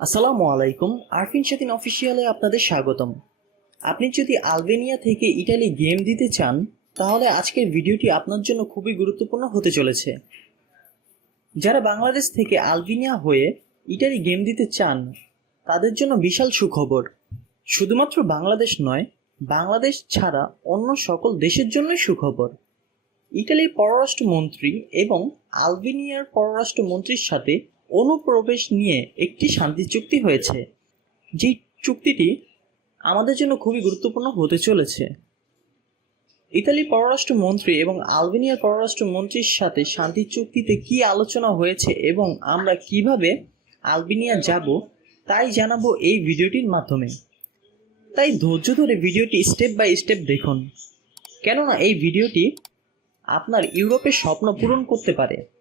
আসসালামু আলাইকুম, আরফিন সাতিন অফিসিয়ালে আপনাদের স্বাগতম। আপনি যদি আলবেনিয়া থেকে ইটালি গেম দিতে চান, তাহলে আজকের ভিডিওটি আপনার জন্য খুবই গুরুত্বপূর্ণ হতে চলেছে। যারা বাংলাদেশ থেকে আলবেনিয়া হয়ে ইটালি গেম দিতে চান, তাদের জন্য বিশাল সুখবর। শুধুমাত্র বাংলাদেশ নয়, বাংলাদেশ ছাড়া অন্য সকল দেশের জন্যই সুখবর। ইটালির পররাষ্ট্রমন্ত্রী এবং আলবেনিয়ার পররাষ্ট্রমন্ত্রীর সাথে অনুপ্রবেশ নিয়ে একটি শান্তি চুক্তি হয়েছে। যেই চুক্তিটি আমাদের জন্য খুবই গুরুত্বপূর্ণ হতে চলেছে। ইতালির পররাষ্ট্রমন্ত্রী এবং আলবেনিয়ার পররাষ্ট্রমন্ত্রীর সাথে শান্তি চুক্তিতে কি আলোচনা হয়েছে এবং আমরা কীভাবে আলবেনিয়া যাব, তাই জানাব এই ভিডিওটির মাধ্যমে। তাই ধৈর্য ধরে ভিডিওটি স্টেপ বাই স্টেপ দেখুন। কেননা এই ভিডিওটি আপনার ইউরোপের স্বপ্ন পূরণ করতে পারে।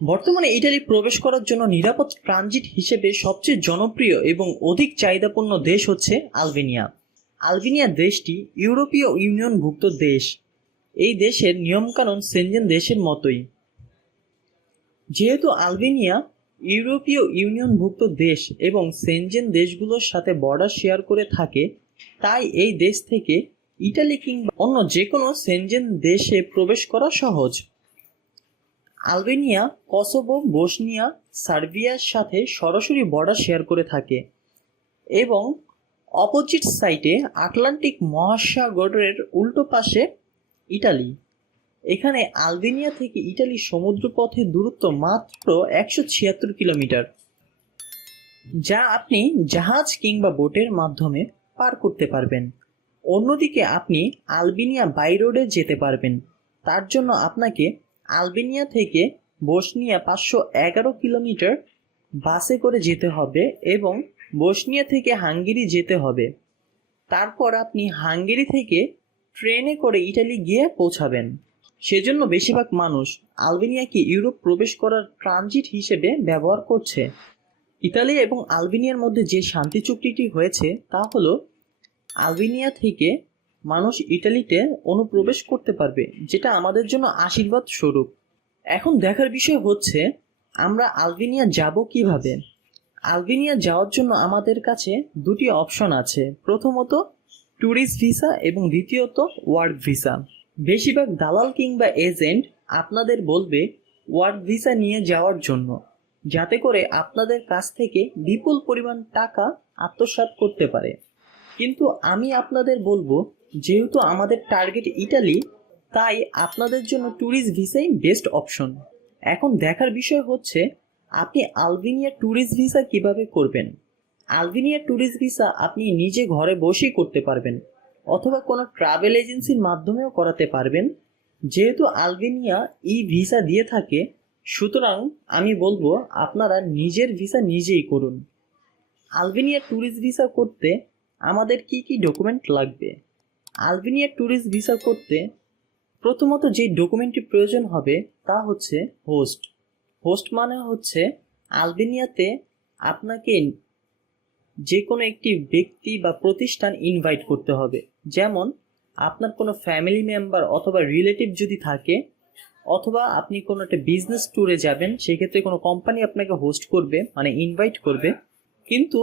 বর্তমানে ইটালি প্রবেশ করার জন্য নিরাপদ ট্রানজিট হিসেবে সবচেয়ে জনপ্রিয় এবং অধিক চাহিদাপূর্ণ দেশ হচ্ছে আলবেনিয়া। আলবেনিয়া দেশটি ইউরোপীয় ইউনিয়নভুক্ত দেশ। এই দেশের নিয়মকানুন সেনজেন দেশের মতোই। যেহেতু আলবেনিয়া ইউরোপীয় ইউনিয়নভুক্ত দেশ এবং সেনজেন দেশগুলোর সাথে বর্ডার শেয়ার করে থাকে, তাই এই দেশ থেকে ইটালি কিংবা অন্য যে কোনো সেনজেন দেশে প্রবেশ করা সহজ। আলবেনিয়া, কসোভো, বসনিয়া, সার্বিয়ার সাথে সরাসরি বর্ডার শেয়ার করে থাকে এবং অপোজিট সাইডে আটলান্টিক মহাসাগরের উল্টো পাশে ইটালি। এখানে আলবেনিয়া থেকে ইটালি সমুদ্রপথের দূরত্ব মাত্র একশো ছিয়াত্তর কিলোমিটার, যা আপনি জাহাজ কিংবা বোটের মাধ্যমে পার করতে পারবেন। অন্যদিকে আপনি আলবেনিয়া বাই রোডে যেতে পারবেন। তার জন্য আপনাকে আলবেনিয়া থেকে বসনিয়া পাঁচশো এগারো কিলোমিটার বাসে করে যেতে হবে এবং বসনিয়া থেকে হাঙ্গেরি যেতে হবে। তারপর আপনি হাঙ্গেরি থেকে ট্রেনে করে ইটালি গিয়ে পৌঁছাবেন। সেজন্য বেশিরভাগ মানুষ আলবেনিয়াকে ইউরোপ প্রবেশ করার ট্রানজিট হিসেবে ব্যবহার করছে। ইতালি এবং আলবেনিয়ার মধ্যে যে শান্তি চুক্তিটি হয়েছে তা হলো, আলবেনিয়া থেকে মানুষ ইটালিতে অনুপ্রবেশ করতে পারবে, যেটা আমাদের জন্য আশীর্বাদ স্বরূপ। এখন দেখার বিষয় হচ্ছে, আমরা আলবেনিয়া যাব কীভাবে? আলবেনিয়া যাওয়ার জন্য আমাদের কাছে দুটি অপশন আছে। প্রথমত, ট্যুরিস্ট ভিসা এবং দ্বিতীয়ত, ওয়ার্ক ভিসা। বেশিরভাগ দালাল কিংবা এজেন্ট আপনাদের বলবে, ওয়ার্ক ভিসা নিয়ে যাওয়ার জন্য। যাতে করে আপনাদের কাছ থেকে বিপুল পরিমাণ টাকা আত্মসাৎ করতে পারে। কিন্তু আমি আপনাদের বলব যেহেতু আমাদের টার্গেট ইটালি তাই আপনাদের জন্য ট্যুরিস্ট ভিসাই বেস্ট অপশন এখন দেখার বিষয় হচ্ছে, আপনি আলবেনিয়া ট্যুরিস্ট ভিসা কীভাবে করবেন? আলবেনিয়া ট্যুরিস্ট ভিসা আপনি নিজে ঘরে বসেই করতে পারবেন, অথবা কোনো ট্রাভেল এজেন্সির মাধ্যমেও করাতে পারবেন। যেহেতু আলবেনিয়া ই ভিসা দিয়ে থাকে, সুতরাং আমি বলব, আপনারা নিজের ভিসা নিজেই করুন। আলবেনিয়া ট্যুরিস্ট ভিসা করতে আমাদের কি কি ডকুমেন্ট লাগবে? আলবেনিয়া ট্যুরিস্ট ভিসা করতে প্রথমত যে ডকুমেন্টটি প্রয়োজন হবে তা হচ্ছে হোস্ট। হোস্ট মানে হচ্ছে আলবেনিয়াতে আপনাকে যে কোনো একটি ব্যক্তি বা প্রতিষ্ঠান ইনভাইট করতে হবে। যেমন আপনার কোনো ফ্যামিলি মেম্বার অথবা রিলেটিভ যদি থাকে অথবা আপনি কোনো একটা বিজনেস ট্যুরে যাবেন, সেক্ষেত্রে কোনো কোম্পানি আপনাকে হোস্ট করবে মানে ইনভাইট করবে। কিন্তু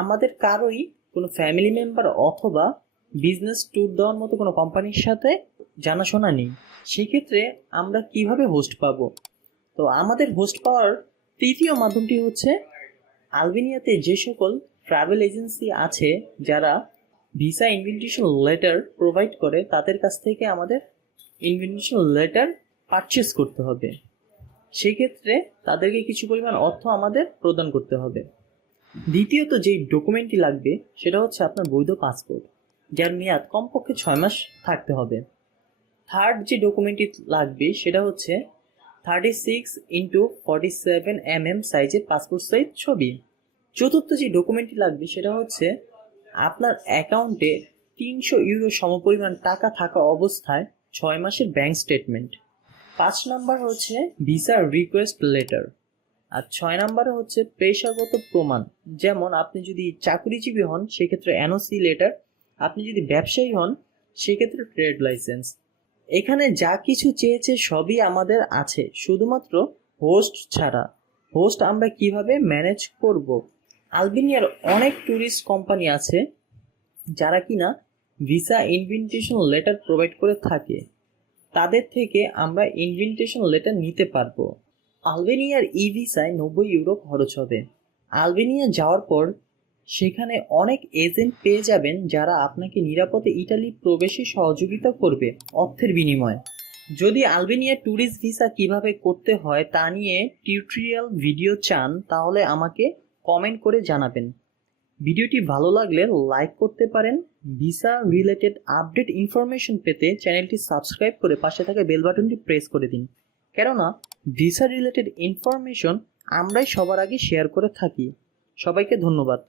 আমাদের কারোই কোনো ফ্যামিলি মেম্বার অথবা বিজনেস ট্যুর দেওয়ার মতো কোনো কোম্পানির সাথে জানাশোনা নেই। সেক্ষেত্রে আমরা কীভাবে হোস্ট পাবো? তো আমাদের হোস্ট পাওয়ার তৃতীয় মাধ্যমটি হচ্ছে আলবেনিয়াতে যে সকল ট্রাভেল এজেন্সি আছে, যারা ভিসা ইনভিটেশন লেটার প্রোভাইড করে, তাদের কাছ থেকে আমাদের ইনভিটেশন লেটার পারচেস করতে হবে। সেক্ষেত্রে তাদেরকে কিছু পরিমাণ অর্থ আমাদের প্রদান করতে হবে। দ্বিতীয়ত যেই ডকুমেন্টটি লাগবে, সেটা হচ্ছে আপনার বৈধ পাসপোর্ট যার মেয়াদ কমপক্ষে ছয় মাস থাকতে হবে। থার্ড যে ডকুমেন্টটি লাগবে, সেটা হচ্ছে thirty six into forty seven M M সাইজের পাসপোর্ট সাইজ ছবি। চতুর্থ যে ডকুমেন্টটি লাগবে, সেটা হচ্ছে আপনার অ্যাকাউন্টে তিনশো ইউরো সমপরিমাণ টাকা থাকা অবস্থায় ছয় মাসের ব্যাংক স্টেটমেন্ট পাঁচ নাম্বার হচ্ছে ভিসা রিকোয়েস্ট লেটার আর ছয় নাম্বারে হচ্ছে পেশাগত প্রমাণ। যেমন আপনি যদি চাকরিজীবী হন, সেক্ষেত্রে এনওসি লেটার আপনি যদি ব্যবসায়ী হন, সেক্ষেত্রে ট্রেড লাইসেন্স এখানে যা কিছু চেয়েছে সবই আমাদের আছে, শুধুমাত্র হোস্ট ছাড়া। হোস্ট আমরা কীভাবে ম্যানেজ করব? আলবেনিয়ার অনেক ট্যুরিস্ট কোম্পানি আছে, যারা কিনা ভিসা ইনভিটেশন লেটার প্রোভাইড করে থাকে। তাদের থেকে আমরা ইনভিটেশন লেটার নিতে পারব। আলবেনিয়ার ই ভিসায় নব্বই ইউরো খরচ হবে। আলবেনিয়া যাওয়ার পর সেখানে অনেক এজেন্ট পেয়ে যাবেন যারা আপনাকে নিরাপদে ইটালি প্রবেশে সহযোগিতা করবে অর্থের বিনিময়ে। যদি আলবেনিয়া ট্যুরিস্ট ভিসা কীভাবে করতে হয় তা নিয়ে টিউটোরিয়াল ভিডিও চান, তাহলে আমাকে কমেন্ট করে জানাবেন। ভিডিওটি ভালো লাগলে লাইক করতে পারেন। ভিসা রিলেটেড আপডেট ইনফরমেশন পেতে চ্যানেলটি সাবস্ক্রাইব করে পাশে থাকা বেল বাটনটি প্রেস করে দিন। কেননা, ভিসা রিলেটেড ইনফরমেশন আমরাই সবার আগে শেয়ার করে থাকি। সবাইকে ধন্যবাদ।